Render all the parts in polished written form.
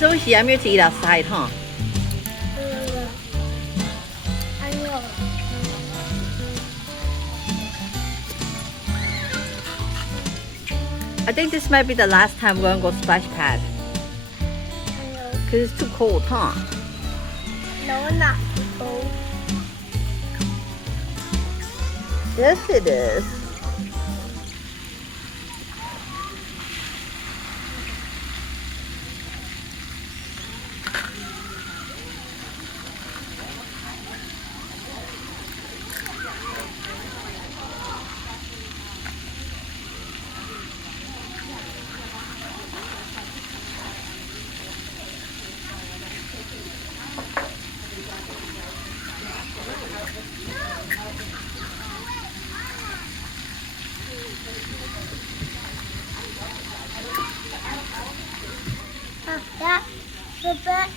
It's always yummier to eat outside, huh? I know. I think this might be the last time we're gonna go splash pad. I know. Cause it's too cold, huh? No, not cold. Yes, it is. That the best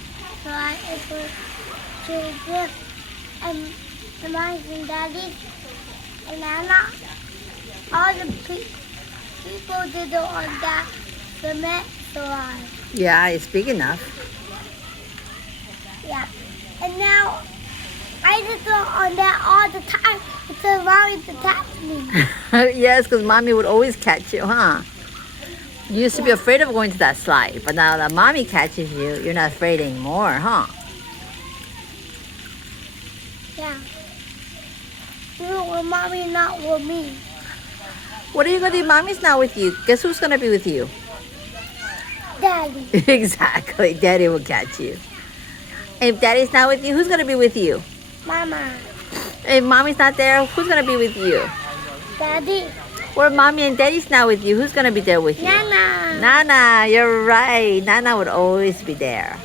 ride is for children and the moms and daddies and Nana. All the people did it on that cement slide. Yeah, it's big enough. Yeah. And now I just go on that all the time until mommy to catch me. Yes, because mommy would always catch you, huh? You used to be afraid of going to that slide, but now that mommy catches you, you're not afraid anymore, huh? Yeah. Even when mommy not with me. What are you gonna do? Mommy's not with you. Guess who's gonna be with you? Daddy. Exactly. Daddy will catch you. If daddy's not with you, who's gonna be with you? Mama. If mommy's not there, who's gonna be with you? Daddy. Or mommy and daddy's not with you, who's gonna be there with you? Nana. Nana, you're right. Nana would always be there.